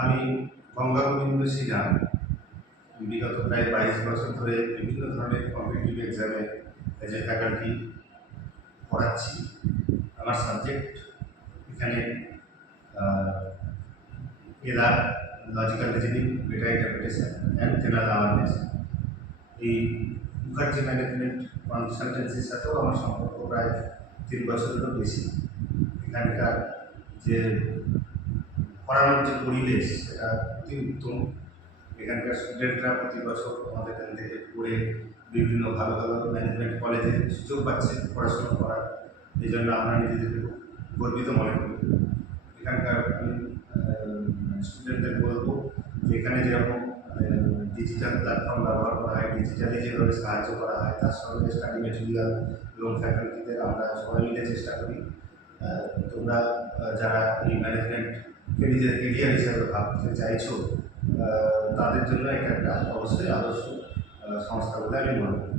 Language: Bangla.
আমি গঙ্গাগোবিন্দ সিনহা বিগত প্রায় 22 বছর ধরে বিভিন্ন ধরনের কম্পিটিটিভ এক্সামে এজ এ ফ্যাকাল্টি পড়াচ্ছি। আমার সাবজেক্ট এখানে এলা logical reasoning, data interpretation and general awareness. এই মুখার্জি ম্যানেজমেন্ট কনসালটেন্সির সাথেও আমার সম্পর্ক প্রায় 3 বছরেরও বেশি। এখানকার যে পড়ানোর যে পরিবেশ সেটা অতি উত্তম। এখানকার স্টুডেন্টরা প্রতি বছর আমাদের এখান থেকে পড়ে বিভিন্ন ভালো ভালো ম্যানেজমেন্ট কলেজে সুযোগ পাচ্ছে পড়াশোনা করার। এই জন্য আমরা নিজেদেরকে খুব গর্বিত মনে করি। এখানকার আমি স্টুডেন্টদের বলবো যে এখানে যেরকম ডিজিটাল প্ল্যাটফর্ম ব্যবহার করা হয়, ডিজিটালি যেভাবে সাহায্য করা হয়, তার সঙ্গে স্টাডি মেটেরিয়াল এবং ফ্যাকাল্টিদের আমরা সবাই মিলে চেষ্টা করি। তোমরা যারা এই ম্যানেজমেন্টকে নিজের কেরিয়ার হিসেবে ভাবতে চাইছো, তাদের জন্য এটা একটা অবশ্যই আদর্শ সংস্থা বলে আমি মনে করি।